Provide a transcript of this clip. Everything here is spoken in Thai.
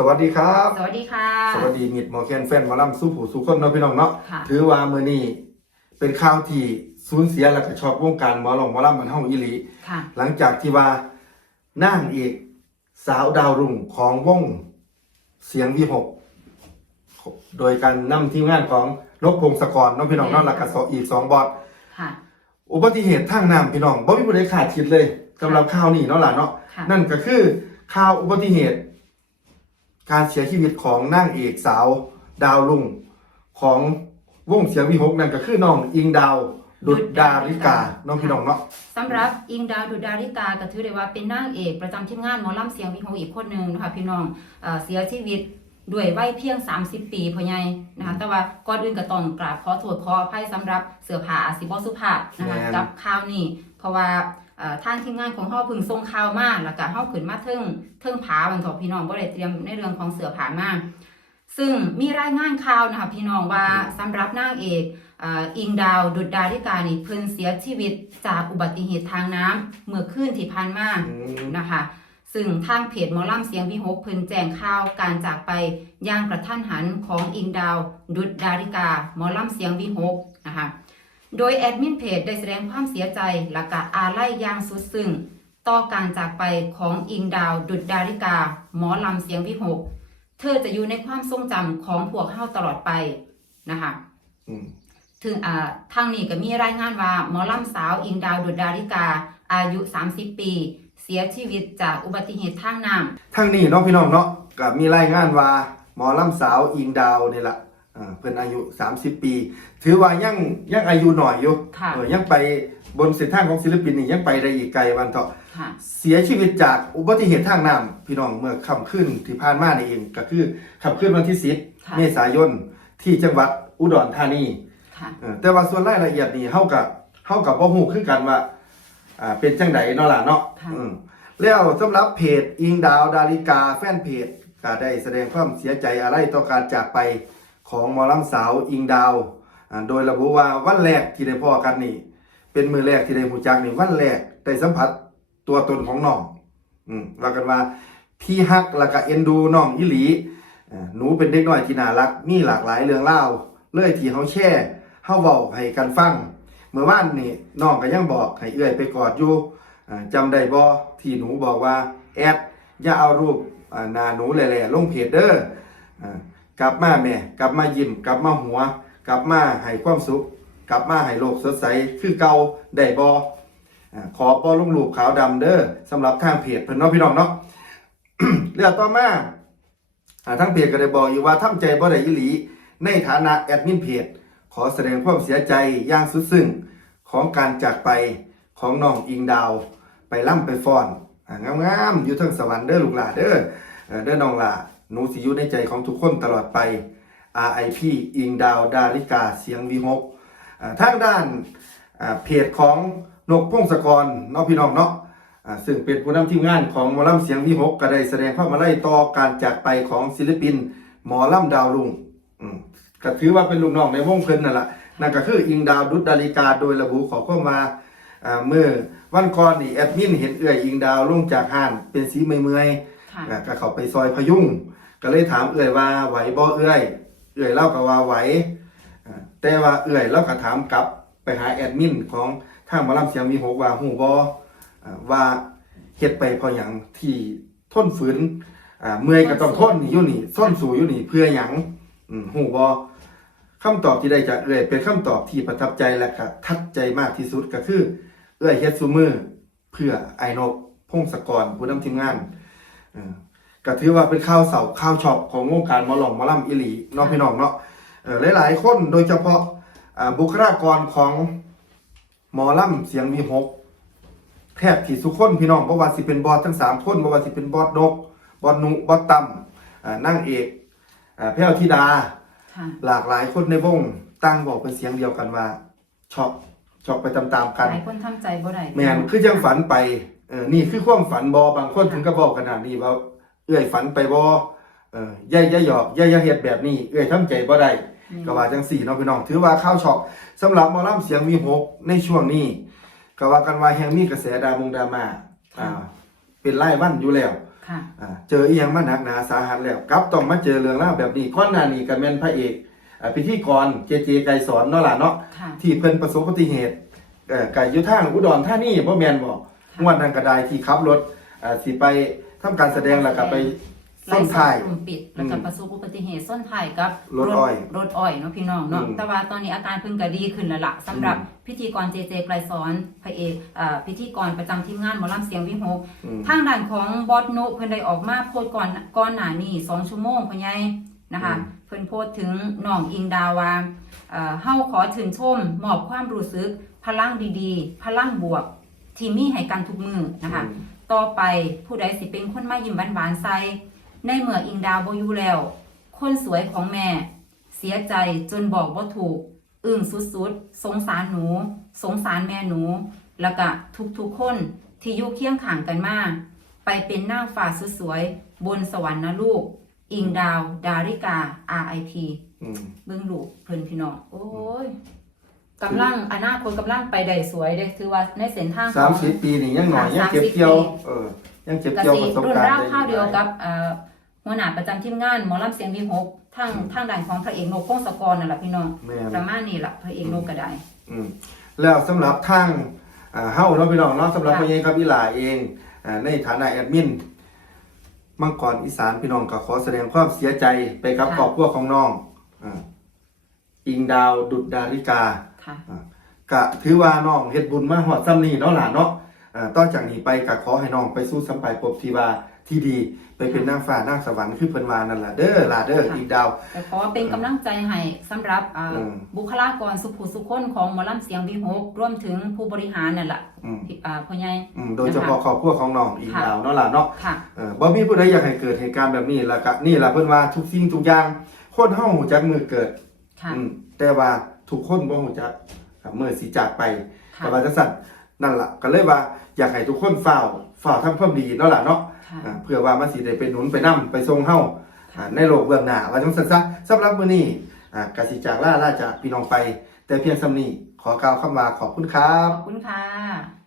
สวัสดีครับ สวัสดีค่ะ สวัสดีมิดหมอแคนแฟนหมอลำสู้ผู้สู้คนเนาะพี่น้องเนาะค่ะ ถือว่ามือนี้เป็นข่าวที่สูญเสียและก็ช็อกวงการหมอลำหมอลำมันเฮาอีหลี ค่ะ หลังจากที่ว่านางเอกสาวดาวรุ่งของวงเสียงวิหกโดยการนำทีมงานของนกพงศกรเนาะพี่น้องเนาะแล้วก็สองอีกสองบอดค่ะ อุบัติเหตุทางน้ำพี่น้องบ่มีผู้ใดขาดคิดเลยสำหรับข่าวนี้เนาะล่ะเนาะค่ะ นั่นก็คือข่าวอุบัติเหตุ การเสียชีวิตของนางเอกสาวดาวรุ่งของวงเสียงวิหกนั่นก็คือน้องอิงดาวดุดดาริกาน้องพี่น้องเนาะสำหรับอิงดาวดุดาริกาก็ถือได้ว่าเป็นนางเอกประจำทีมงานหมอลำเสียงวิหงอีกคนหนึ่งนะคะพี่น้องเอ่อเสียชีวิตด้วยวัยเพียง 30 ปีพ่อใหญ่นะคะแต่ว่าก่อนอื่นก็ต้องกราบขอโทษขออภัยสำหรับเสื้อผ้าอาจสิบ่สุภาพนะคะแม่นกับข่าวนี้เพราะว่าเอ่อ ทางทีมงานของเฮาเพิ่งส่งข่าวมาแล้วก็เฮาขึ้นมาเทิงเทิงผาวันต่อพี่น้องบ่ได้เตรียมในเรื่องของเสื้อผ้ามาซึ่งมีรายงานข่าวนะคะพี่น้องว่าสำหรับนางเอกอ่าอิงดาวดุดดาริกานี่เพิ่นเสียชีวิตจากอุบัติเหตุทางน้ำเมื่อคืนที่ผ่านมาอืมนะคะ ซึ่งทางเพจหมอลำเสียงวิหกเพิ่นแจ้งข่าวการจากไปอย่างกระทันหันของอิงดาวดุดดาริกาหมอลำเสียงวิหกนะคะ โดยแอดมินเพจได้แสดงความเสียใจและกะอาลัยอย่างสุดซึ้งต่อการจากไปของอิงดาวดุดดาริกา หมอลำเสียงวิหก เธอจะอยู่ในความทรงจำของพวกเฮาตลอดไปนะคะอืมถึงอ่าทางนี้ก็มีรายงานว่าหมอลำสาวอิงดาวดุดดาริกา อายุ 30 ปี เสียชีวิตจากอุบัติเหตุทางน้ทั้งนี้เนาะพี่น้องเนาะก็มีรายงานว่าหมอลำสาวอิงดาวนี่แหละ อ่าเพิ่นอายุ 30 ปี ถือว่ายังยังอายุหน่อยอยู่ำค่ะ เออยังไปบนเส้นทางของศิลปินนี่ยังไปได้อีกไกลวันเถาะ ค่ะ เสียชีวิตจากอุบัติเหตุทางน้ำพี่น้องเมื่อค่ำขึ้นที่ผ่านมานี่เองก็คือค่ำขึ้นวันที่ค่ะ10เมษายนที่จังหวัดอุดรธานีค่ะ เออแต่ว่าส่วนรายละเอียดนี่เฮากับเฮากับบ่ฮู้คือกันว่าอ่าเป็นจังไดเนาะล่ะเนาะค่ะ อืมแล้วสำหรับเพจอิงดาวดาริกาแฟนเพจก็ได้แสดงความเสียใจอะไรต่อการจากไป ของหมอลำสาวอิงดาว โดยระบุว่าวันแรกที่ได้พ้อกันนี่ เป็นมือแรกที่ได้รู้จักนี่วันแรกได้สัมผัสตัวตนของน้องอืมว่ากันว่าพี่ฮักแล้วก็เอ็นดูน้องอีหลีหนูเป็นเด็กน้อยที่น่ารักมีหลากหลายเรื่องเล่าเลยที่เฮาแช่เฮาเว้าให้กันฟัง เมื่อวานนี่น้องก็ยังบอกให้เอื้อยไปกอดอยู่อ่าจำได้บ่ที่หนูบอกว่าแอดอย่าเอารูปหน้าหนูแหล่ๆลงเพจเด้อ กลับมาแม่ กลับมายิ้มกลับมาหัว กลับมาให้ความสุข กลับมาให้โลกสดใสคือเก่าได้บอขอบ่ลงรูปขาวดำเด้อสำหรับทางเพจเพิ่นเนาะพี่น้องเนาะเรื่องต่อมาอ่าทางเพจก็ได้บอกอยู่ว่าทำใจบ่ได้อีหลีในฐานะแอดมินเพจขอแสดงความเสียใจอย่างสุดซึ้งของการจากไปของน้องอิงดาว ไปล่ำไปฟอนงามๆอยู่ทั้งสวรรค์เด้อลูกหลาเด้อเอ่อเด้อน้องหลา หนูสิอยู่ในใจของทุกคนตลอดไป RIP อิงดาวดาริกาเสียงวีหกทางด้านเพจของนกพงศกรเนาะพี่น้องเนาะซึ่งเป็นผู้นำทีมงานของหมอลำเสียงวีหกก็ได้แสดงความอาลัยต่อการจากไปของศิลปิน หมอลำดาวรุ่งก็ถือว่าเป็นลูกน้องในวงเพิ่นนั่นแหละนั่นก็คืออิงดาวดุดดาริกาโดยระบุขอเข้ามาเมื่อวันก่อนนี่แอดมินเห็นเอื้อยอิงดาวลงจากห้านเป็นสีเมื่อย ค่ะก็เขาไปซอยพยุงก็เลยถามเอื้อยว่าไหวบ่เอื้อย เอื้อยเล่าก็ว่าไหวอ่าแต่ว่าเอื้อยเล่าก็ถามกลับไปหาแอดมินของทางหมอลำเสียงมีหกว่าหูบ่อ่าว่าเฮ็ดไปเพราะหยังที่ทนฝืนอ่าเมื่อยก็ต้องทนนี่อยู่นี่ส้นสู่อยู่นี่เพื่อหยังอืมหูบ่คำตอบที่ได้จากเอื้อยเป็นคำตอบที่ประทับใจและก็ทัดใจมากที่สุดก็คือ เอื้อยเฮ็ดซูมือเพื่อไอ้นกพงศกรผู้นำทีมงาน ก็ถือว่าเป็นข้าวเสาข้าวช็อปของวงการหมอลองหมอลำอิหลีเน้องพี่น้องเนาะเออหลายๆ คนโดยเฉพาะอ่าบุคลากรของหมอลำเสียงมีหกแทบที่สุกคนพี่น้องบ่ว่าสิเป็นบอสทั้งสามคนบ่ว่าสิเป็นบอสนกบอสนุบอสตั้มอ่านางเอกอ่าแพรวธิดาค่ะหลากหลายคนในวงตั้งบอกเป็นเสียงเดียวกันว่าช็อกช็อกไปตามๆกันหลายคนทำใจบ่ได้แมนคือจังฝันไป เออนี่คือความฝันบอบางคนถึงก็บอกขนาดนี้ว่า เอื้อยฝันไปบอเออย่าย่าหยอกย่าย่าเฮ็ดแบบนี้ เอื้อยทำใจบ่ได้อืมก็ว่าจังสี่เนาะพี่น้องถือว่าข้าวช็อกสำหรับหมอลำเสียงมีหกในช่วงนี้ก็ว่ากันว่าแฮงมีกระแสดามงดราม่าอ่า เป็นไล่วันอยู่แล้วค่ะอ่าเจออีหยังมาหนักหนาสาหัสแล้วกลับต้องมาเจอเรื่องราวแบบนี้ก่อนหน้านี้ก็แม่นพระเอกอ่าพิธีกรเจเจไกรสอนเนาะล่ะเนาะค่ะที่เพิ่นประสบอุบัติเหตุเอ่อไก่อยู่ทางอุดรธานีบ่แม่นบ่ งวดนั้นก็ได้ที่ขับรถอ่าสิไปทำการแสดงแล้วก็ไปส้นท้ายไล่กลุ่มปิดแล้วก็อืมประสบอุบัติเหตุส้นท้ายกับรถอ้อยรถอ้อยเนาะพี่น้องเนาะอืมแต่ว่าตอนนี้อาการเพิ่งก็ดีขึ้นแล้วล่ะสำหรับอืมพิธีกรเจเจไกรสอนพระเอกอ่าพิธีกรประจำทีมงานหมอลำเสียงวิหกอืม ทางด้านของบอสนุเพิ่นได้ออกมาโพสต์ก่อนก่อนหน้านี้สองชั่วโมงพ่อใหญ่นะคะอืมเพิ่นโพสต์ถึงน้องอิงดาวว่าเอ่อเฮาขอชื่นชมมอบความรู้สึกพลังดีๆ พลังบวก ที่มีให้กันทุกมือนะคะ ต่อไปผู้ใดสิเป็นคนมายิ้มหวานๆใส่ในเมื่ออิงดาวบ่อยู่แล้ว คนสวยของแม่ เสียใจจนบอกว่าถูก อึ้งสุดๆ สงสารหนู สงสารแม่หนู แล้วก็ทุกๆคนที่อยู่เคียงข้างกันมาไปเป็นนางฟ้าสุดสวย บนสวรรค์นะลูก อิงดาว ดาริกา RIP อืมเบิ่งลูกเพิ่นพี่น้องโอ้ย กำลังอนาคตกำลังไปได้สวยเด้ถือว่าในเส้นทางขสาอมง สิบปีนี่ยังหน่อยค่ะยังเก็บ30เกี่ยวปีเออ ยังเก็บกเกี่ยวสิประสบรุ่นการณ์ราวได้ข้าวเดียวหลกับเอ่อหัวหน้าประจำทีมงานหมอลำเสียงวีหกทางทางด้านของพระเอกนกพงศกรนั่นแหละพี่น้องแม่น ประมาณนี้ล่ะพระเอกนกก็ได้ อืมแล้วสำหรับทางอ่าเฮาเนาะพี่น้องเนาะสำหรับค่ะพ่อใหญ่ครับอีหลาเองอ่าในฐานะแอดมิน มังกรอีสานพี่น้องก็ขอแสดงความเสียใจไปกับครอบครัวของน้องอ่าอิงดาวดุดดาริกา ค่ะ ก็ถือว่าน้องเฮ็ดบุญมาฮอดซ้ำนี้เนาะล่ะเนาะอ่าต่อจากนี้ไปก็ขอให้น้องไปสู่สัมไปพบที่ว่าที่ดีไปเป็นนางฟ้านางสวรรค์คือเพิ่นว่านั่นล่ะเด้อล่ะเด้อค่ะอีกดาว แต่ขอเป็นกำลังใจให้สำหรับอ่าอืม บุคลากรสุขุสุขคนของหมอลำเสียงวีหกรวมถึงผู้บริหารนั่นแหละอืมพี่อ่าพ่อใหญ่ อืมโดยเฉพาะครอบครัวของน้องอีกค่ะ ดาวเนาะล่ะเนาะ ค่ะ เออบ่มีผู้ใดอยากให้เกิดเหตุการณ์แบบนี้แล้วก็นี่ล่ะเพิ่นว่าทุกสิ่งทุกอย่างคนเฮาฮู้จักมือเกิดค่ะ อืมแต่ว่า ทุกคนบ่ฮู้จักครับมื้อสิจากไปค่ะแต่ว่าจังซั่นนั่นล่ะก็เลยว่าอยากให้ทุกคนเฝ้าเฝ้าทำความดีเนาะล่ะเนาะ ค่ะ อ่าเพื่อว่ามันสิได้ไปหนุนไปนํไปส่งเฮาอ่าในโลกเบื้องหน้าว่าจังซั่นซะสำหรับมื้อนี้อ่ากสิจากลาลาจากพี่น้องไป แต่เพียงส่ำนี้ขอกล่าวคำว่าขอบคุณครัขบอบคุณค่ะ